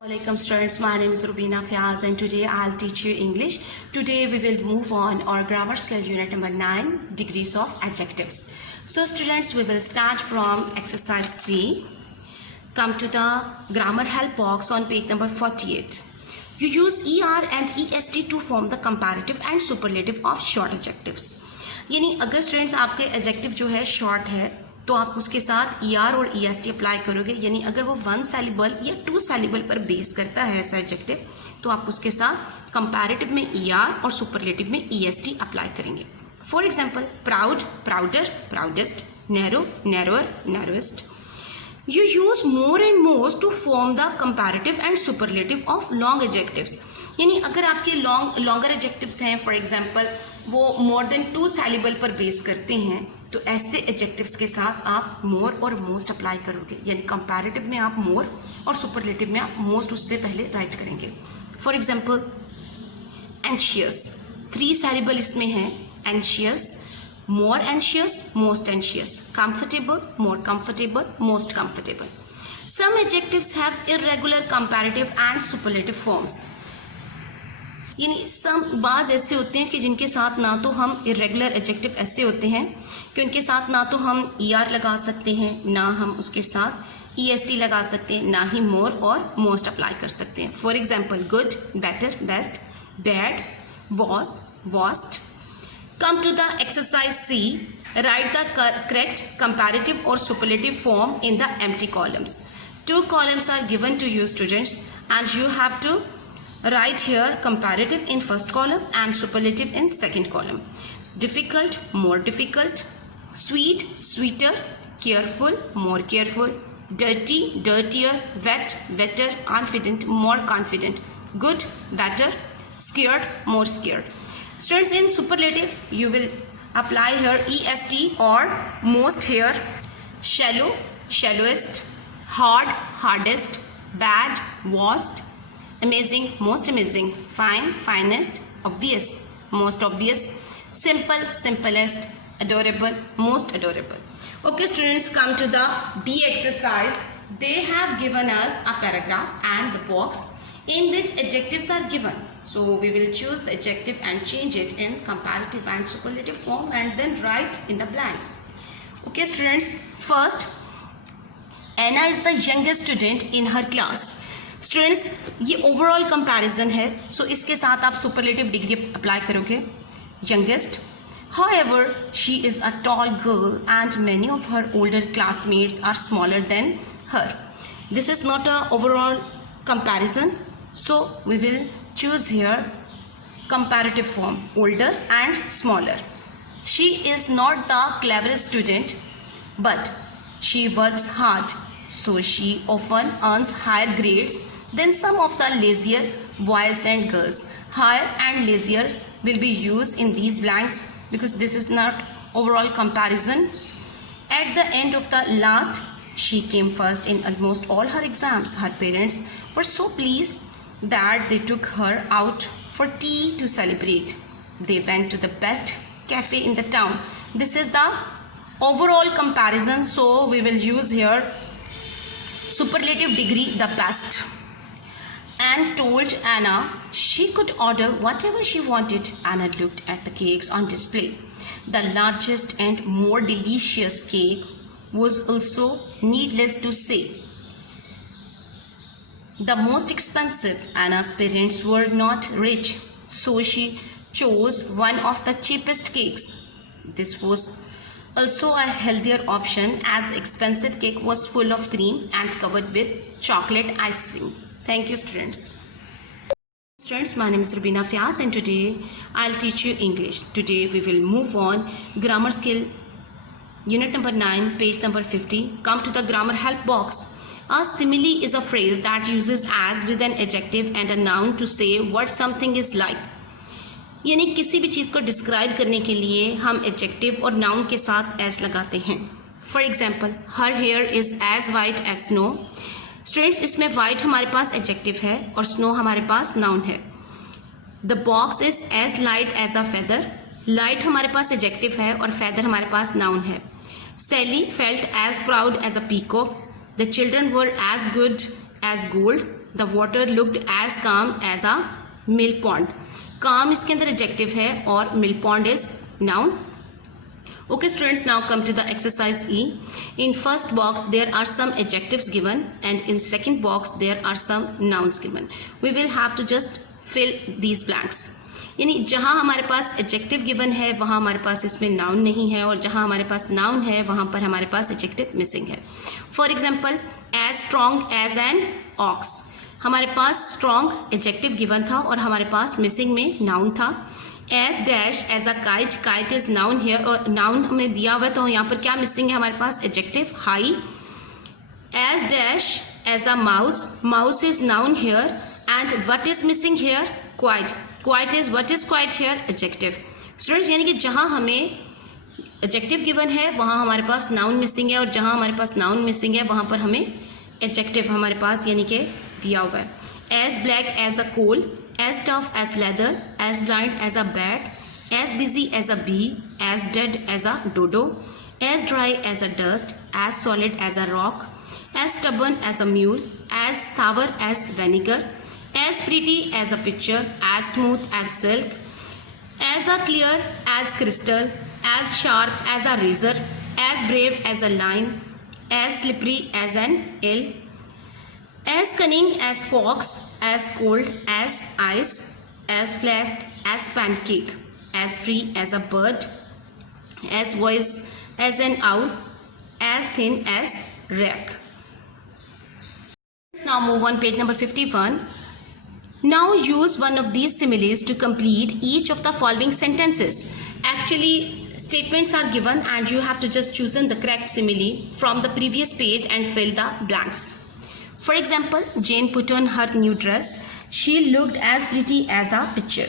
Welcome students, my name is Rubina Fiaz and today I'll teach you English. Today we will move on our grammar skill unit number 9, degrees of adjectives. So students, we will start from exercise C. Come to the grammar help box on page number 48. You use ER and EST to form the comparative and superlative of short adjectives. यानी अगर students आपके adjective जो है short है तो आप उसके साथ ER और EST अप्लाई करोगे, यानी अगर वो 1 syllable या 2 syllable पर बेस करता है ऐसा एडजेक्टिव तो आप उसके साथ कंपैरेटिव में ER और सुपरलेटिव में EST अप्लाई करेंगे. For example, proud, prouder, proudest, narrow, narrower, narrowest. You use more and more to form the comparative and superlative of long adjectives. यानी अगर आपके लॉन्गर एडजेक्टिव्स हैं, फॉर एग्जाम्पल वो more than 2 syllable पर base करते हैं तो ऐसे एडजेक्टिव्स के साथ आप मोर और मोस्ट अप्लाई करोगे, यानी कंपैरेटिव में आप मोर और सुपरलेटिव में आप मोस्ट उससे पहले राइट करेंगे. फॉर एग्जाम्पल, एंशियस, 3 syllable इसमें है. Anxious, more anxious, most anxious, comfortable, more comfortable, most comfortable. Some adjectives have irregular comparative and superlative forms. यानी बाज़ ऐसे होते हैं कि जिनके साथ ना तो हम इरेगुलर एडजेक्टिव ऐसे होते हैं कि उनके साथ ना तो हम ER लगा सकते हैं, ना हम उसके साथ EST लगा सकते हैं, ना ही मोर और मोस्ट अप्लाई कर सकते हैं. For example, good, better, best, bad, worse, worst. Come to the exercise C. Write the correct comparative or superlative form in the empty columns. 2 columns are given to you students and you have to write here comparative in first column and superlative in second column. Difficult, more difficult. Sweet, sweeter. Careful, more careful. Dirty, dirtier. Wet, wetter. Confident, more confident. Good, better. Scared, more scared. Students, in superlative you will apply here EST or most here. Shallow, shallowest. Hard, hardest. Bad, worst. Amazing, most amazing. Fine, finest. Obvious, most obvious. Simple, simplest. Adorable, most adorable. Okay students, come to the D exercise. They have given us a paragraph and the box in which adjectives are given. So we will choose the adjective and change it in comparative and superlative form and then write in the blanks. Okay students, first, Anna is the youngest student in her class. Students, ये overall comparison है, so इसके साथ आप superlative degree apply करोगे. Youngest. However, she is a tall girl and many of her older classmates are smaller than her. This is not a overall comparison, so we will choose here comparative form, older and smaller. She is not the cleverest student, but she works hard, so she often earns higher grades than some of the lazier boys and girls. Higher and lazier will be used in these blanks because this is not overall comparison. At the end of the last, she came first in almost all her exams. Her parents were so pleased that they took her out for tea to celebrate. They went to the best cafe in the town. This is the overall comparison, so we will use here superlative degree, the best. And told Anna she could order whatever she wanted. Anna looked at the cakes on display. The largest and more delicious cake was also, needless to say, the most expensive. Anna's parents were not rich, so she chose one of the cheapest cakes. This was also a healthier option as the expensive cake was full of cream and covered with chocolate icing. Thank you students. Students, my name is Rubina Fiaz and today I'll teach you English. Today we will move on grammar skill unit number 9, page number 50. Come to the grammar help box. A simile is a phrase that uses as with an adjective and a noun to say what something is like. यानी किसी भी चीज़ को describe करने के लिए हम adjective और noun के साथ as लगाते हैं. For example, her hair is as white as snow. Students, इसमें white हमारे पास एडजेक्टिव है और snow हमारे पास नाउन है. The box is as light as a feather. light हमारे पास एडजेक्टिव है और feather हमारे पास नाउन है. Sally felt as proud as a peacock. The children were as good as gold. The water looked as calm as a mill pond. Calm इसके अंदर adjective है और mill pond is noun. Okay students, now come to the exercise E. In first box there are some adjectives given and in second box there are some nouns given. We will have to just fill these blanks. यानी जहाँ हमारे पास adjective given है वहाँ हमारे पास इसमें noun नहीं है और जहाँ हमारे पास नाउन है वहाँ पर हमारे पास एडजेक्टिव मिसिंग है। For example, as strong as an ox, हमारे पास स्ट्रॉन्ग एडजेक्टिव गिवन था और हमारे पास मिसिंग में नाउन था। As dash as a kite, kite is noun here और नाउन हमें दिया हुआ है तो यहाँ पर क्या मिसिंग है हमारे पास एडजेक्टिव हाई। As dash as a mouse, mouse is noun here and what is missing here quiet, quiet is what is quiet here adjective. Students यानी कि जहाँ हमें एडजेक्टिव गिवन है वहाँ हमारे पास नाउन मिसिंग है और जहाँ हमारे पास नाउन मिसिंग है वहाँ पर हमें एडजेक्टिव हमारे पास यानी कि दिया हुआ है। As black as a coal, as tough as leather, as blind as a bat, as busy as a bee, as dead as a dodo, as dry as a dust, as solid as a rock, as stubborn as a mule, as sour as vinegar, as pretty as a picture, as smooth as silk, as a clear as crystal, as sharp as a razor, as brave as a lion, as slippery as an eel, as cunning as fox, as cold as ice, as flat as pancake, as free as a bird, as wise as an owl, as thin as rag. Let's now move on page number 51. Now use one of these similes to complete each of the following sentences. Actually, statements are given and you have to just choose the correct simile from the previous page and fill the blanks. For example, Jane put on her new dress. She looked as pretty as a picture.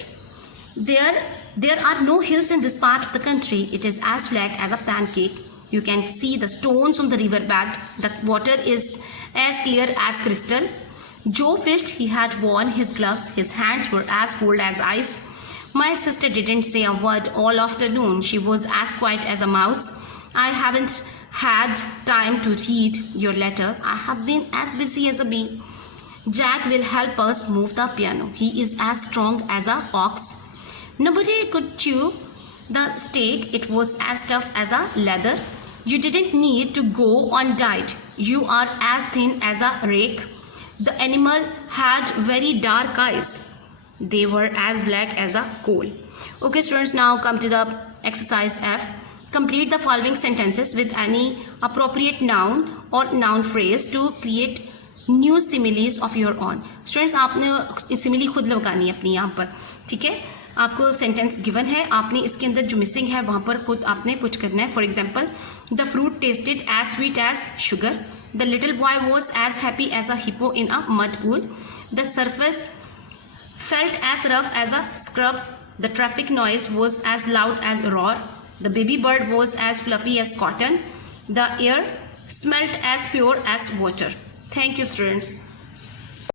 There are no hills in this part of the country. It is as flat as a pancake. You can see the stones on the river bed. The water is as clear as crystal. Joe wished he had worn his gloves. His hands were as cold as ice. My sister didn't say a word all afternoon. She was as quiet as a mouse. I haven't had time to read your letter. I have been as busy as a bee. Jack will help us move the piano. He is as strong as a ox. Nobody could chew the steak. It was as tough as a leather. You didn't need to go on diet. You are as thin as a rake. The animal had very dark eyes. They were as black as a coal. Okay students, now come to the exercise F. Complete the following sentences with any appropriate noun or noun phrase to create new similes of your own. Students, आपने simile खुद लगानी है अपनी यहाँ पर, ठीक है। आपको सेंटेंस गिवन है, आपने इसके अंदर जो मिसिंग है वहाँ पर खुद आपने पुट करना है। For example, the fruit tasted as sweet as sugar, the little boy was as happy as a hippo in a mud pool, the surface felt as rough as a scrub, the traffic noise was as loud as a roar, the baby bird was as fluffy as cotton, the air smelled as pure as water. Thank you students.